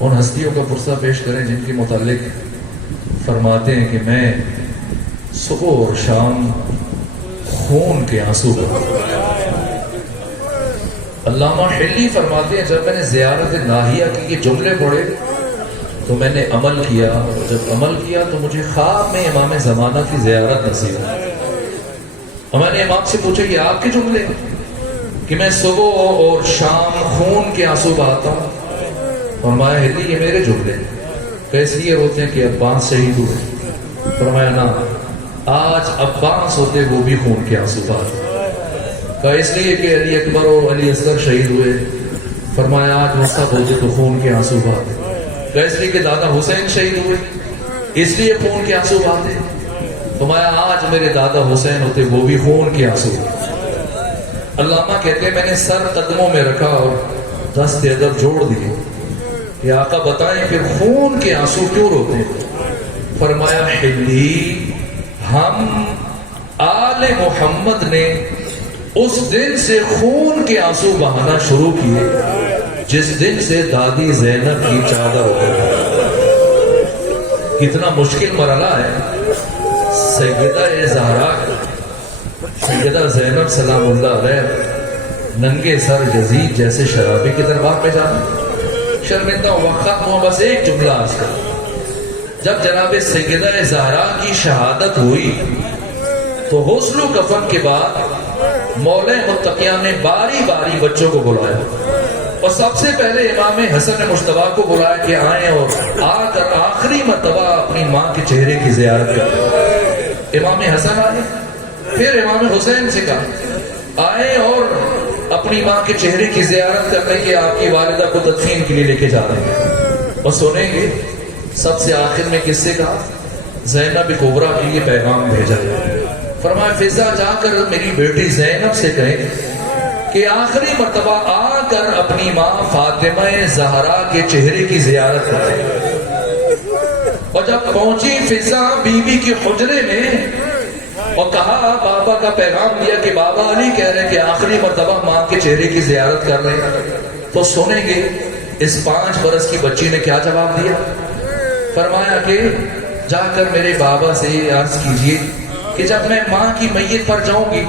ان ہستیوں کا پرسہ پیش کریں جن کے متعلق فرماتے ہیں کہ میں صبح اور شام خون کے آنسو بہاتا۔ علامہ حلی فرماتے ہیں جب میں نے زیارت ناہیہ کی یہ جملے پڑھے تو میں نے عمل کیا، جب عمل کیا تو مجھے خواب میں امام زمانہ کی زیارت نصیب ہوئی۔ میں نے امام سے پوچھا یہ آپ کے جملے کہ میں صبح اور شام خون کے آنسو بہاتا ہوں؟ فرمایا حلی یہ میرے جملے کیسے یہ روتے ہیں کہ عباس شہید ہوئے؟ فرمایا نا، آج عباس ہوتے وہ بھی خون کے آنسو بہاتے، کہا اس لیے کہ علی اکبر اور علی اصغر شہید ہوئے؟ فرمایا آج وہ سب ہوتے تو خون کے آنسو بہاتے، کہا اس لیے کہ دادا حسین شہید ہوئے اس لیے خون کے آنسو بہاتے؟ فرمایا آج میرے دادا حسین ہوتے وہ بھی خون کے آنسو بہاتے۔ علامہ کہتے ہیں میں نے سر قدموں میں رکھا اور دست ادب جوڑ دیے کہ آقا بتائیں پھر خون کے آنسو کیوں روتے ہیں؟ فرمایا حلی ہم آل محمد نے اس دن سے خون کے آنسو بہانا شروع کیے جس دن سے دادی زینب کی چادر ہو۔ کتنا مشکل مرحلہ ہے۔ سیدہ زہرا سیدہ زینب سلام اللہ علیہ ننگے سر یزید جیسے شرابی کے دربار پہ جانا، شرمندہ وقت ہوا بس ایک جملہ آج کا، جب جناب سیدہ زہرا کی شہادت ہوئی تو غسل و کفن کے بعد مولا متقیان نے باری باری بچوں کو بلایا اور سب سے پہلے امام حسن مجتبیٰ کو بلایا کہ آئیں اور آ کر آخری مرتبہ اپنی ماں کے چہرے کی زیارت کریں۔ امام حسن آئے، پھر امام حسین سے کہا آئے اور اپنی ماں کے چہرے کی زیارت کرنے کے آپ کی والدہ کو تدفین کے لیے لے کے جا رہے ہیں اور سنیں گے سب سے آخر میں کس سے کہا؟ زینب کبریٰ کے لیے پیغام بھیجا۔ فرمایا فضا جا کر میری بیٹی زینب سے کہیں کہ آخری مرتبہ آ کر اپنی ماں فاطمہ زہرا کے چہرے کی زیارت کریں۔ اور جب پہنچی فضا بی بی کے حجرے میں اور کہا بابا کا پیغام دیا کہ بابا علی کہہ رہے کہ آخری مرتبہ ماں کے چہرے کی زیارت کر رہے ہیں، تو سنیں گے اس 5 برس کی بچی نے کیا جواب دیا۔ فرمایا کہ جا کر میرے بابا سے عرض کیجئے کہ جب میں ماں کی میت پر جاؤں گی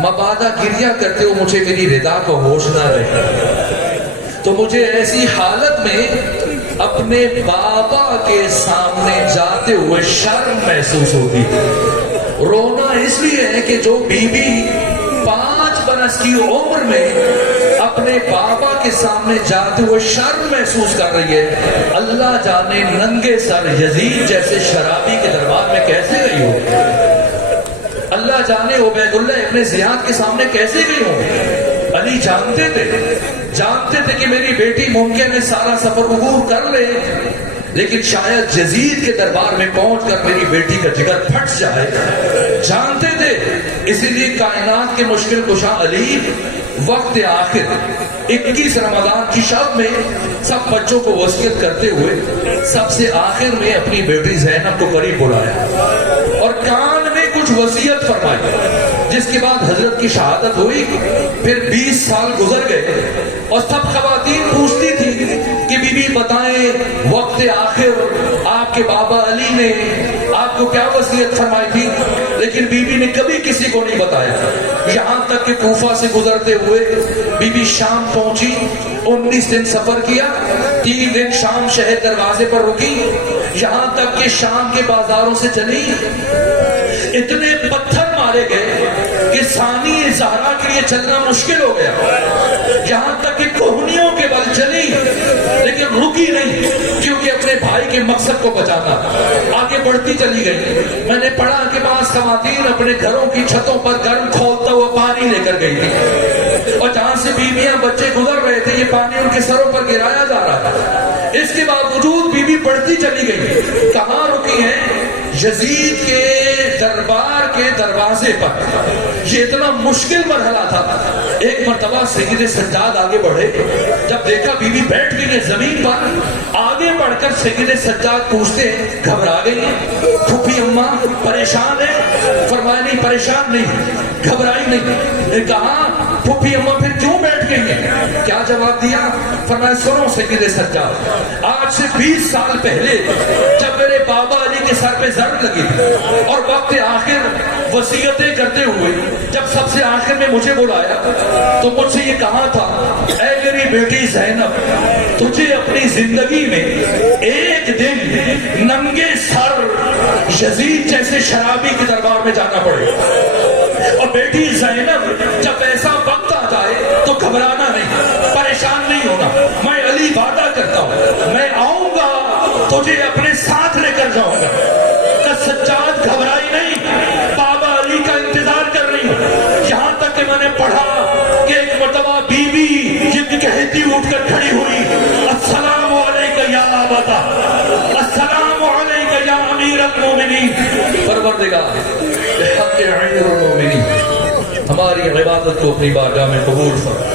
مبادا گریہ کرتے ہو مجھے میری رضا کو ہوش نہ رہے، تو مجھے ایسی حالت میں اپنے بابا کے سامنے جاتے ہوئے شرم محسوس ہوتی ہے۔ رونا اس لیے ہے کہ جو بی بی 5 برس کی عمر میں اپنے بابا کے سامنے جاتے ہوئے شرم محسوس کر رہی ہے، اللہ جانے ننگے سر یزید جیسے شرابی کے دربار میں کیسے گئی ہو، اللہ جانے عبید اللہ ابن زیاد کے سامنے کیسے گئی ہو۔ علی جانتے تھے کہ میری بیٹی ممکن ہے سارا سفر عبور کر لے، لیکن شاید یزید کے دربار میں پہنچ کر میری بیٹی کا جگر پھٹ جائے، جانتے تھے۔ اسی لیے کائنات کے مشکل کشا علی وقت آخر 21 رمضان کی شب میں سب بچوں کو وصیت کرتے ہوئے سب سے آخر میں اپنی بیٹی زینب کو قریب بلایا اور کان میں کچھ وصیت فرمائی، جس کے بعد حضرت کی شہادت ہوئی۔ پھر 20 سال گزر گئے اور سب خواتین پوچھتی تھی کہ بی بی بتائیں وقت آخر آپ کے بابا علی نے آپ کو کیا وصیت فرمائی تھی، لیکن بی بی نے کبھی کسی کو نہیں بتایا، یہاں تک کہ کوفہ سے گزرتے ہوئے بی بی شام پہنچی، 19 دن سفر کیا، 3 دن شام شہر دروازے پر رکی، یہاں تک کہ شام کے بازاروں سے چلی، اتنے پتھر مارے گئے کہ ثانی زہرا کے لیے چلنا مشکل ہو گیا، یہاں تک کہ کوہنیوں کے بل چلی لیکن رکی نہیں، کیونکہ اپنے بھائی کے مقصد کو بچانا، آگے بڑھتی چلی گئی۔ میں نے پڑھا کہ بعض خواتین اپنے گھروں کی چھتوں پر گرم کھولتا ہوا پانی لے کر گئی تھی اور جہاں سے بیویاں بچے گزر رہے تھے یہ پانی ان کے سروں پر گرایا جا رہا تھا، اس کے باوجود بی بی بڑھتی چلی گئی۔ کہاں رکی ہیں؟ یزید کے دربار کے دروازے پر۔ یہ اتنا مشکل مرحلہ تھا۔ ایک مرتبہ سید سجاد آگے بڑھے، جب دیکھا بی بی بیٹھ گئی ہے زمین پر، آگے بڑھ کر سید سجاد پوچھتے ہیں گھبرا گئی ہیں پھوپھی اماں، پریشان ہے؟ فرمایا نہیں پریشان نہیں، گھبرائی نہیں۔ کہا پھوپھی اماں پھر کیوں بیٹھ اٹھ گئی ہیں. کیا جواب دیا؟ فرمایا سنو سید سجاد، آج سے 20 سال پہلے جب میرے بابا علی کے سر پہ ضرب لگی تھی اور وقت آخر وصیتیں کرتے ہوئے جب سب سے آخر میں مجھے بلایا تو مجھ سے یہ کہا تھا، اے میری بیٹی زینب، تجھے اپنی زندگی میں ایک دن ننگے سر یزید جیسے شرابی کے دربار میں جانا پڑے. اور بیٹی زینب، جب ایسا وقت آ جائے تو گھبرانا نہیں، پریشان نہیں ہونا. میں علی وعدہ کرتا ہوں میں آؤں گا تجھے اپنے ساتھ لے کر جاؤں گا. کہ سجاد گھبرائی نہیں، بابا علی کا انتظار کر رہی ہوں. یہاں تک کہ میں نے پڑھا کہ ایک مرتبہ بیوی یہ کہتی اٹھ کر کھڑی ہوئی، السلام علیکم یا ابتا، السلام علیکم یا امیر المومنین. پروردگار بحق امیر المومنین ہماری عبادت کو اپنی بارگاہ میں قبول فرما.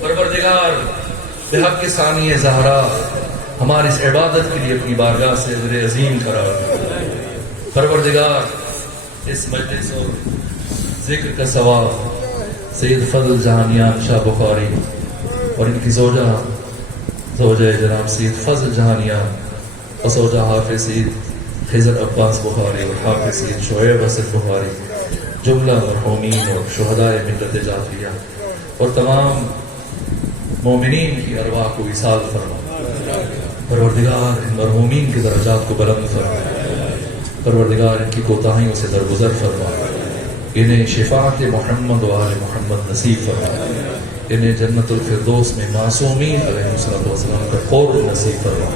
پروردگار بحق ثانی زہرا ہماری اس عبادت کے لیے اپنی بارگاہ سے ذر عظیم قرار. پروردگار اس مجلس اور ذکر کا ثواب سید فضل جہانیان شاہ بخاری اور ان کی زوجہ جناب سید فضل جہانیان اور زوجہ حافظ سید خضر عباس بخاری اور حافظ سید شعیب اسد بخاری، جملہ مرحومین اور شہداء ملت جعفریہ اور تمام مومنین کی ارواح کو وصال فرما. پروردگار ان مرحومین کے درجات کو بلند فرما. پروردگار ان کی کوتاہیوں سے درگزر فرما. انہیں شفاعت محمد و آل محمد نصیب فرما. انہیں جنت الفردوس میں معصومین علیہ السلام کا قرب نصیب فرما.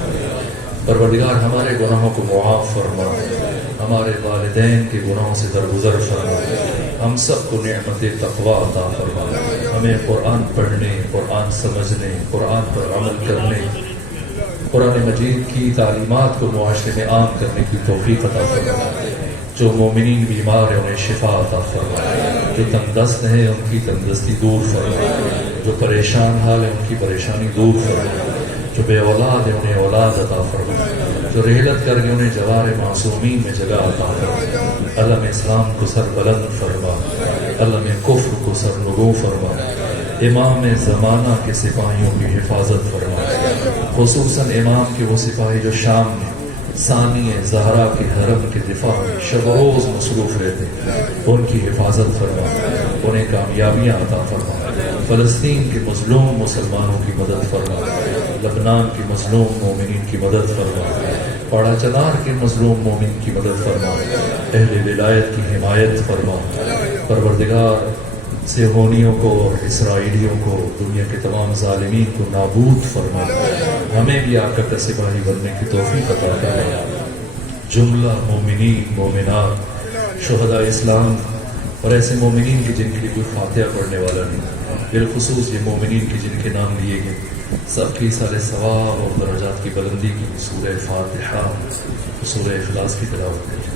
پروردگار ہمارے گناہوں کو معاف فرما، ہمارے والدین کے گناہوں سے درگزر فرما. ہم سب کو نعمت تقوی عطا فرما. ہمیں قرآن پڑھنے، قرآن سمجھنے، قرآن پر عمل کرنے، قرآن مجید کی تعلیمات کو معاشرے میں عام کرنے کی توفیق عطا فرما. جو مومنین بیمار ہیں انہیں شفا عطا فرما. جو تنگ دست ہیں ان کی تندرستی دور فرما. جو پریشان حال ہیں ان کی پریشانی دور فرما. جو بے اولاد ہیں انہیں اولاد عطا فرما. جو رحلت کر گئے انہیں جوار معصومین میں جگہ عطا فرما. علم اسلام کو سر بلند فرما. علم کفر کو سر نگو فرما. امام زمانہ کے سپاہیوں کی حفاظت فرما. خصوصاً امام کے وہ سپاہی جو شام میں ثانی زہرا کے حرم کے دفاع میں شب و روز مصروف رہتے، ان کی حفاظت فرما. انہیں کامیابیاں عطا فرما. فلسطین کے مظلوم مسلمانوں کی مدد فرما. لبنان کے مظلوم مومنین کی مدد فرما. پاڑا چنار کے مظلوم مومن کی مدد فرما. اہل ولایت کی حمایت فرما. پروردگار صہیونیوں کو اور اسرائیلیوں کو، دنیا کے تمام ظالمین کو نابود فرما. ہمیں بھی آقا کا سپاہی بننے کی توفیق عطا فرما. جملہ مومنین، مومنات، شہداء اسلام اور ایسے مومنین کی جن کے لیے کوئی فاتحہ پڑھنے والا نہیں، بالخصوص یہ مومنین کی جن کے نام لیے گئے، سب کی سارے ثواب اور درجات کی بلندی کی سورہ فاتحہ، سورہ اخلاص کی تلاوت کریں.